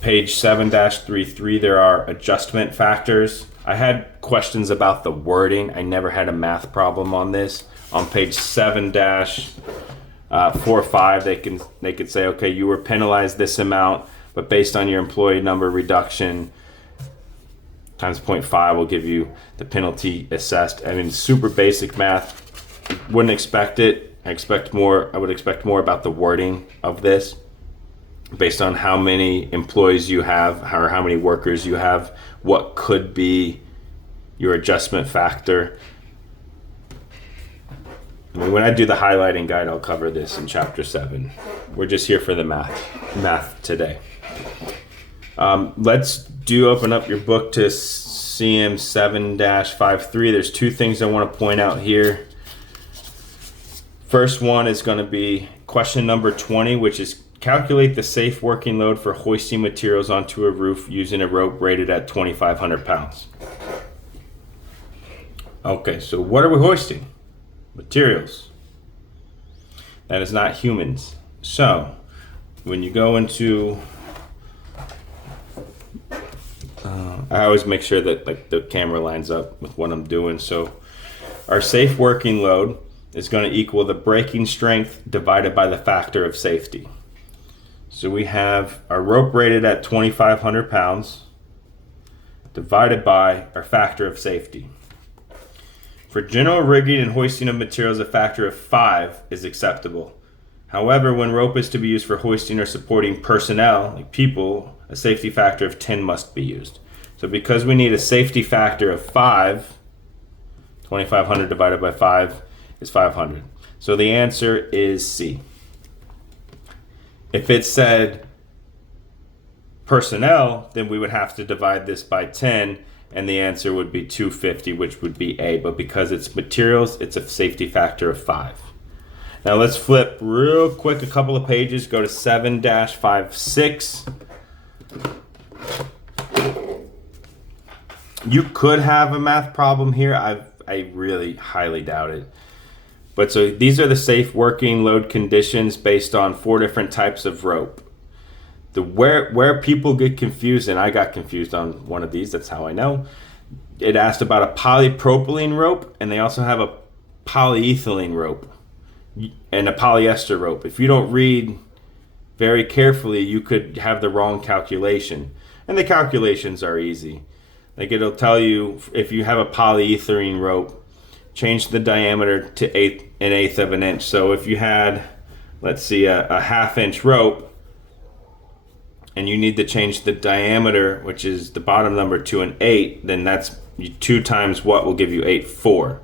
Page 7-33, there are adjustment factors. I had questions about the wording. I never had a math problem on this. On page 7-45, they could say, okay, you were penalized this amount, but based on your employee number reduction times 0.5 will give you the penalty assessed. I mean, super basic math. Wouldn't expect it. I would expect more about the wording of this based on how many employees you have or how many workers you have, what could be your adjustment factor. I mean, when I do the highlighting guide, I'll cover this in chapter 7. We're just here for the math today. Let's open up your book to CM 7-53. There's two things I want to point out here. First one is going to be question number 20, which is calculate the safe working load for hoisting materials onto a roof using a rope rated at 2,500 pounds. Okay, so what are we hoisting? Materials. That is not humans. So when you go into I always make sure that like the camera lines up with what I'm doing. So our safe working load is going to equal the breaking strength divided by the factor of safety. So we have our rope rated at 2,500 pounds divided by our factor of safety. For general rigging and hoisting of materials, a factor of 5 is acceptable. However, when rope is to be used for hoisting or supporting personnel, like people, a safety factor of 10 must be used. So because we need a safety factor of 5, 2,500 divided by 5 is 500. So the answer is C. If it said personnel, then we would have to divide this by 10, and the answer would be 250, which would be A. But because it's materials, it's a safety factor of 5. Now let's flip real quick a couple of pages, go to 7-56. You could have a math problem here. I really highly doubt it. But so these are the safe working load conditions based on 4 different types of rope. Where people get confused, and I got confused on one of these, that's how I know. It asked about a polypropylene rope, and they also have a polyethylene rope and a polyester rope. If you don't read very carefully, you could have the wrong calculation. And the calculations are easy. Like it'll tell you if you have a polyethylene rope, change the diameter to an eighth of an inch. So if you had, let's see, a half-inch rope, and you need to change the diameter, which is the bottom number, to an 8, then that's 2 times what will give you 8, 4.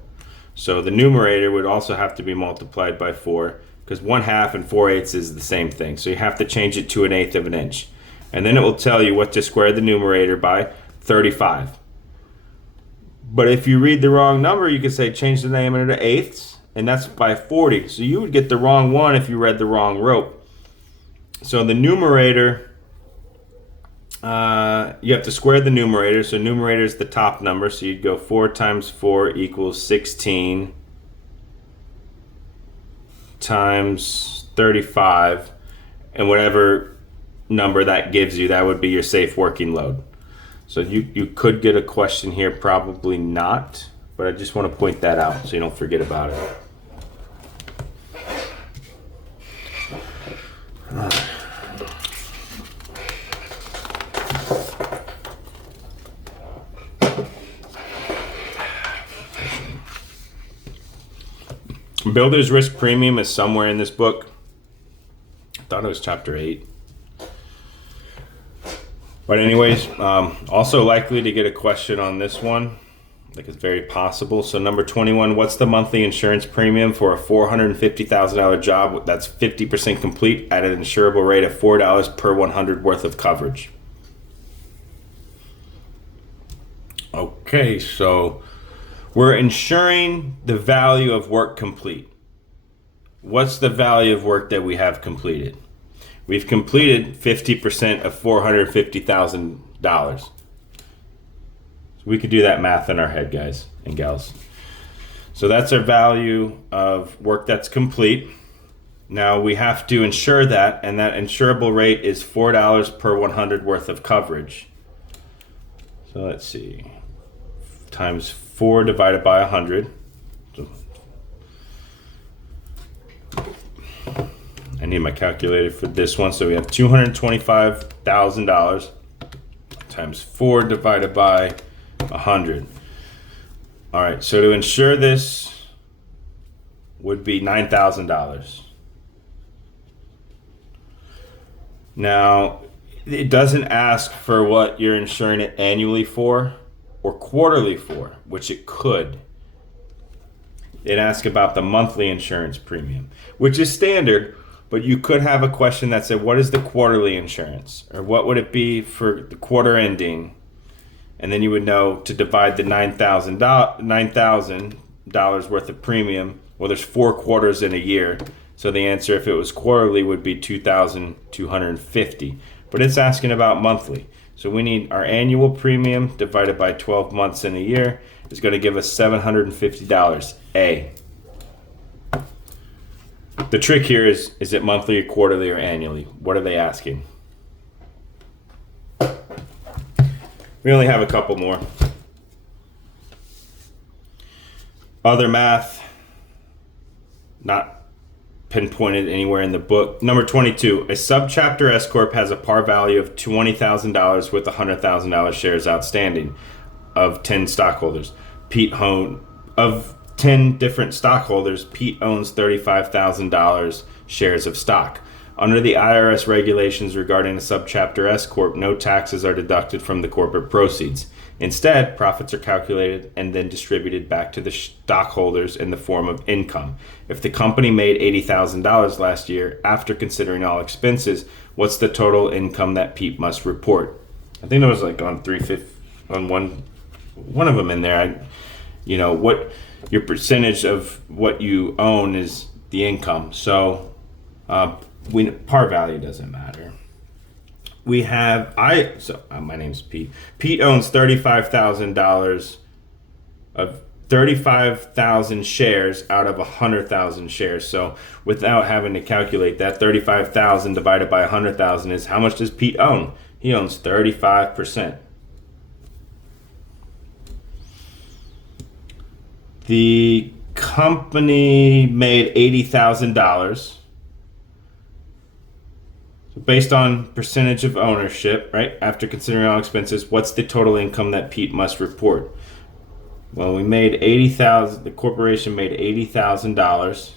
So the numerator would also have to be multiplied by 4, because 1/2 and 4/8 is the same thing. So you have to change it to an eighth of an inch. And then it will tell you what to square the numerator by, 35. But if you read the wrong number, you could say change the diameter to eighths, and that's by 40. So you would get the wrong one if you read the wrong rope. So the numerator, you have to square the numerator. So numerator is the top number. So you'd go 4 times 4 equals 16 times 35. And whatever number that gives you, that would be your safe working load. So you could get a question here, probably not, but I just want to point that out so you don't forget about it. Builder's risk premium is somewhere in this book. I thought it was chapter 8. But anyways, also likely to get a question on this one. I think it's very possible. So number 21, what's the monthly insurance premium for a $450,000 job that's 50% complete at an insurable rate of $4 per 100 worth of coverage? Okay, so we're insuring the value of work complete. What's the value of work that we have completed? We've completed 50% of $450,000. So we could do that math in our head, guys and gals. So that's our value of work that's complete. Now we have to insure that, and that insurable rate is $4 per 100 worth of coverage. So let's see, times 4 divided by 100. I need my calculator for this one. So we have $225,000 times 4 divided by 100. All right, so to insure this would be $9,000. Now, it doesn't ask for what you're insuring it annually for or quarterly for, which it could. It asks about the monthly insurance premium, which is standard. But you could have a question that said, what is the quarterly insurance? Or what would it be for the quarter ending? And then you would know to divide the $9,000 worth of premium. Well, there's 4 quarters in a year. So the answer, if it was quarterly, would be $2,250. But it's asking about monthly. So we need our annual premium divided by 12 months in a year is going to give us $750. A. The trick here is it monthly or quarterly or annually? What are they asking? We only have a couple more. Other math, not pinpointed anywhere in the book. Number 22, a subchapter S Corp has a par value of $20,000 with $100,000 shares outstanding of 10 stockholders. Of 10 different stockholders, Pete owns $35,000 shares of stock. Under the IRS regulations regarding a subchapter S Corp, no taxes are deducted from the corporate proceeds. Instead, profits are calculated and then distributed back to the stockholders in the form of income. If the company made $80,000 last year, after considering all expenses, what's the total income that Pete must report? I think it was like on 350, on one of them in there. What your percentage of what you own is the income. So par value doesn't matter. We have my name's Pete. Pete owns $35,000 of 35,000 shares out of 100,000 shares. So without having to calculate that, 35,000 divided by 100,000 is how much does Pete own? He owns 35%. The company made $80,000. So based on percentage of ownership, right, after considering all expenses, what's the total income that Pete must report? Well, we made $80,000. The corporation made $80,000.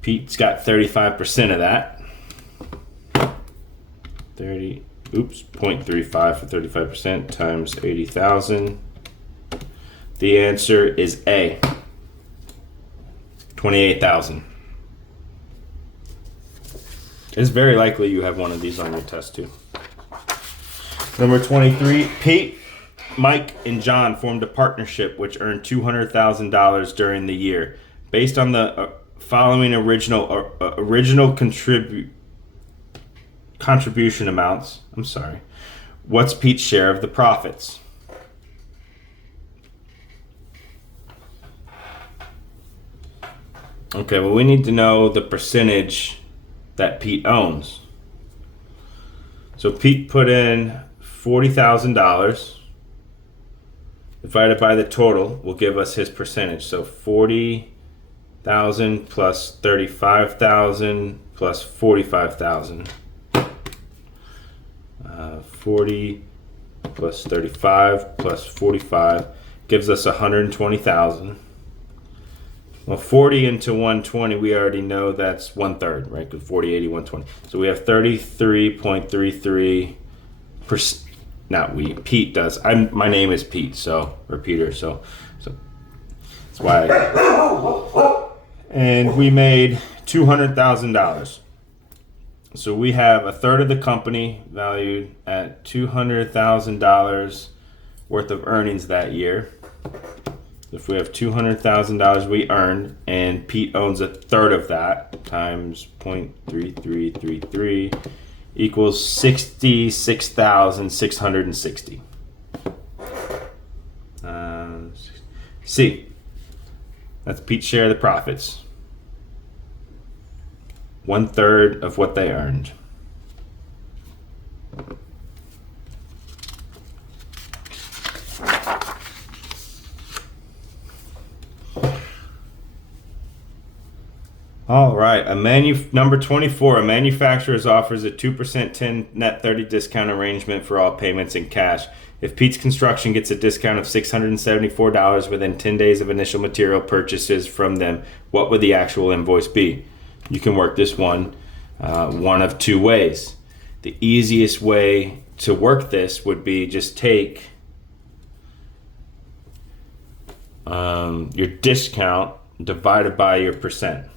Pete's got 35% of that. 0.35 for 35% times 80,000. The answer is A, 28,000. It's very likely you have one of these on your test too. Number 23, Pete, Mike, and John formed a partnership which earned $200,000 during the year. Based on the following original contribution amounts, what's Pete's share of the profits? Okay, well, we need to know the percentage that Pete owns. So Pete put in $40,000 divided by the total will give us his percentage. So 40,000 plus 35,000 plus 45,000. 40 plus 35 plus 45 gives us 120,000. Well, 40 into 120, we already know that's 1/3, right? Because 40, 80, 120. So we have 33.33%. Not we, Pete does. My name is Pete, so, or Peter, so that's why. And we made $200,000. So we have a third of the company valued at $200,000 worth of earnings that year. If we have $200,000 we earned, and Pete owns a third of that, times 0.3333 equals $66,660. C. That's Pete's share of the profits. 1/3 of what they earned. All right, number 24, a manufacturer offers a 2% 10 net 30 discount arrangement for all payments in cash. If Pete's Construction gets a discount of $674 within 10 days of initial material purchases from them, what would the actual invoice be? You can work this one of two ways. The easiest way to work this would be just take your discount divided by your percent.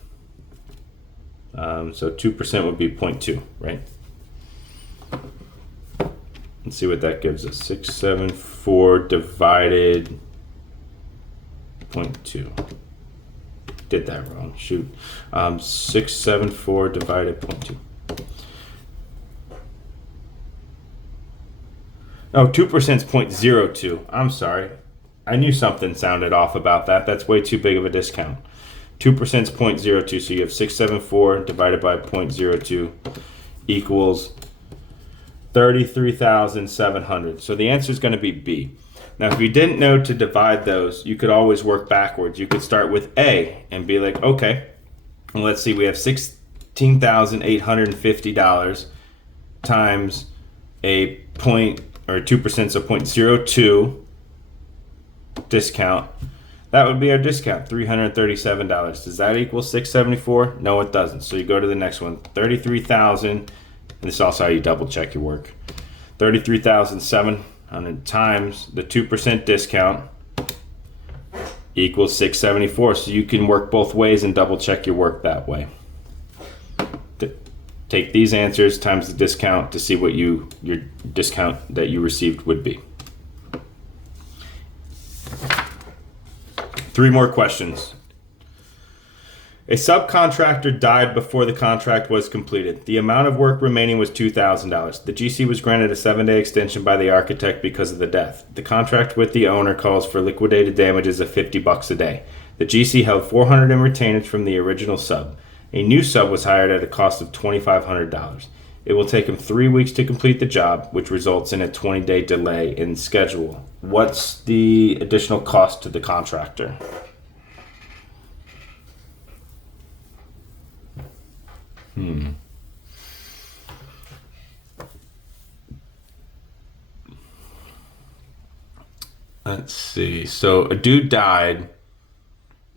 So 2% would be 0.2, right? Let's see what that gives us. 674 divided 0.2. Did that wrong, shoot. 674 divided 0.2. Oh, 2% is 0.02. I'm sorry. I knew something sounded off about that. That's way too big of a discount. 2% is 0.02, so you have 674 divided by 0.02 equals 33,700. So the answer is going to be B. Now, if you didn't know to divide those, you could always work backwards. You could start with A and be like, okay, well, let's see, we have $16,850 times a 2%, so 0.02 discount. That would be our discount, $337. Does that equal 674? No, it doesn't. So you go to the next one, 33,000, and this is also how you double check your work. 33,700 times the 2% discount equals 674. So you can work both ways and double check your work that way. Take these answers times the discount to see what your discount that you received would be. 3 more questions. A subcontractor died before the contract was completed. The amount of work remaining was $2,000. The GC was granted a 7-day extension by the architect because of the death. The contract with the owner calls for liquidated damages of $50 a day. The GC held $400 in retainage from the original sub. A new sub was hired at a cost of $2,500. It will take him 3 weeks to complete the job, which results in a 20-day delay in schedule. What's the additional cost to the contractor? Let's see. So a dude died,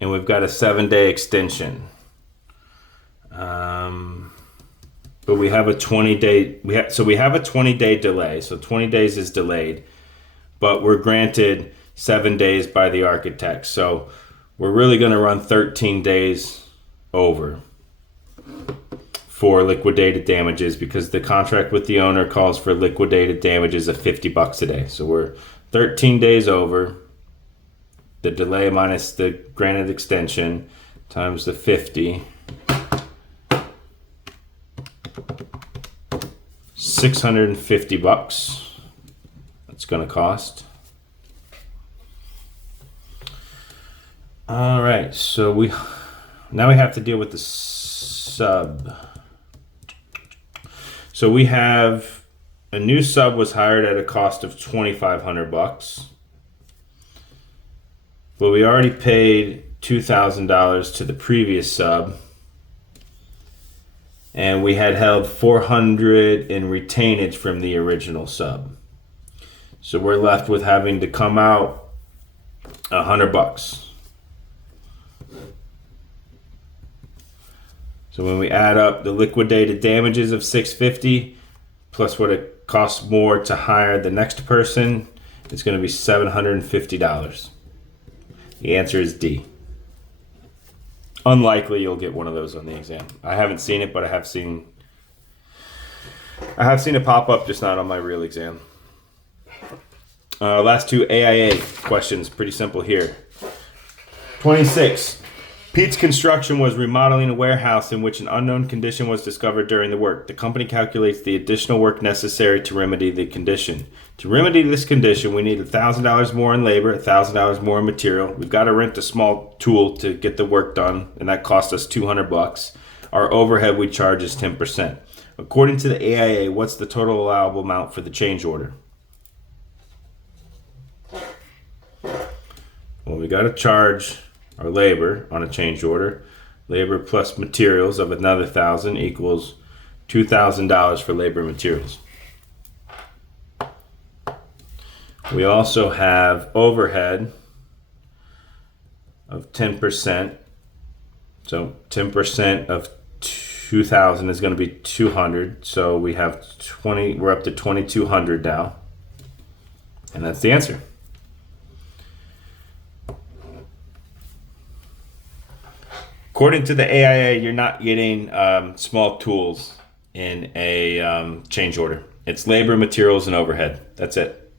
and we've got a 7-day extension. But we have a 20-day. We have a 20-day delay. So 20 days is delayed, but we're granted 7 days by the architect. So we're really going to run 13 days over for liquidated damages because the contract with the owner calls for liquidated damages of $50 a day. So we're 13 days over. The delay minus the granted extension times the 50. $650 that's going to cost. All right, so now we have to deal with the sub. So we have a new sub was hired at a cost of $2,500, but we already paid $2,000 to the previous sub, and we had held $400 in retainage from the original sub. So we're left with having to come out $100. So when we add up the liquidated damages of $650 plus what it costs more to hire the next person, it's going to be $750. The answer is D. Unlikely you'll get one of those on the exam. I haven't seen it, but I have seen it pop up, just not on my real exam. Last two AIA questions, pretty simple here. 26. Pete's Construction was remodeling a warehouse in which an unknown condition was discovered during the work. The company calculates the additional work necessary to remedy the condition. To remedy this condition, we need $1,000 more in labor, $1,000 more in material. We've got to rent a small tool to get the work done, and that cost us $200. Our overhead we charge is 10%. According to the AIA, what's the total allowable amount for the change order? Well, we got to charge our labor on a change order. Labor plus materials of another $1,000 equals $2,000 for labor and materials. We also have overhead of 10%. So 10% of 2,000 is going to be 200. So we have 20. We're up to 2,200 now, and that's the answer. According to the AIA, you're not getting small tools in a change order. It's labor, materials, and overhead. That's it.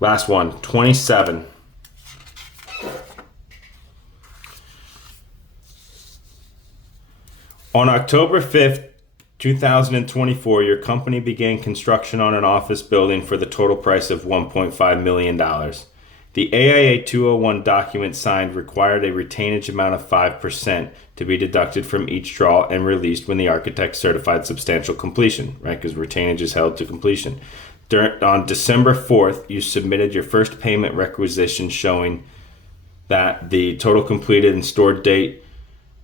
Last one, 27. On October 5th, 2024, your company began construction on an office building for the total price of $1.5 million. The AIA 201 document signed required a retainage amount of 5% to be deducted from each draw and released when the architect certified substantial completion, right? Because retainage is held to completion. On December 4th, you submitted your first payment requisition showing that the total completed and stored date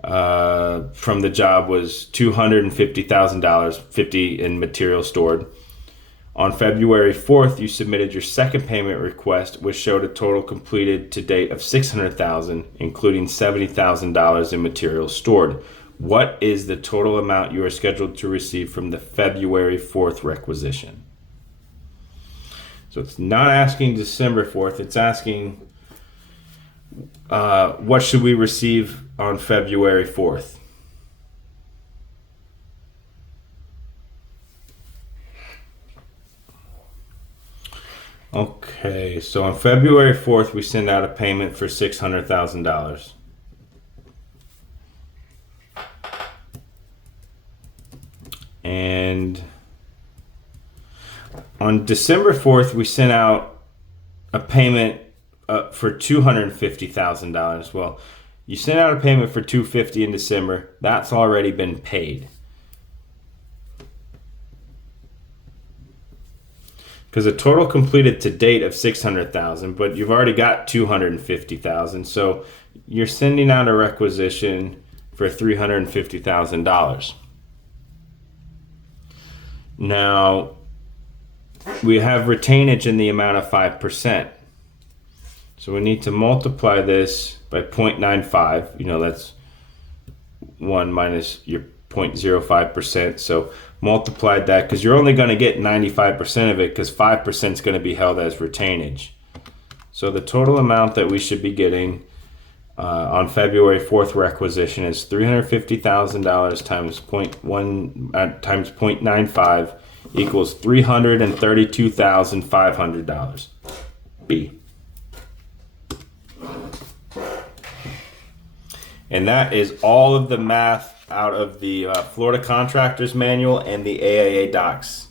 from the job was $250,000, $50 in material stored. On February 4th, you submitted your second payment request, which showed a total completed to date of $600,000, including $70,000 in materials stored. What is the total amount you are scheduled to receive from the February 4th requisition? So it's not asking December 4th, it's asking what should we receive on February 4th? Okay, so on February 4th, we send out a payment for $600,000. And on December 4th, we sent out a payment for $250,000. Well, you sent out a payment for $250,000 in December. That's already been paid. Because a total completed to date of $600,000, but you've already got $250,000, so you're sending out a requisition for $350,000. Now, we have retainage in the amount of 5%. So we need to multiply this by 0.95. You know, that's 1 minus your 0.05%. So multiplied that, because you're only going to get 95% of it, because 5% is going to be held as retainage. So the total amount that we should be getting on February 4th requisition is $350,000 times 0.95 equals $332,500. B. And that is all of the math out of the Florida Contractors Manual and the AIA docs.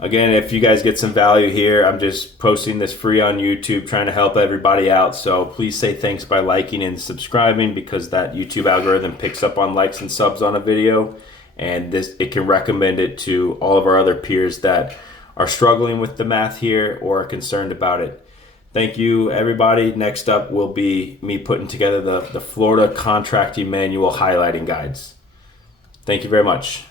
Again, if you guys get some value here, I'm just posting this free on YouTube, trying to help everybody out. So please say thanks by liking and subscribing, because that YouTube algorithm picks up on likes and subs on a video. and it can recommend it to all of our other peers that are struggling with the math here or are concerned about it. Thank you, everybody. Next up will be me putting together the Florida Contracting Manual highlighting guides. Thank you very much.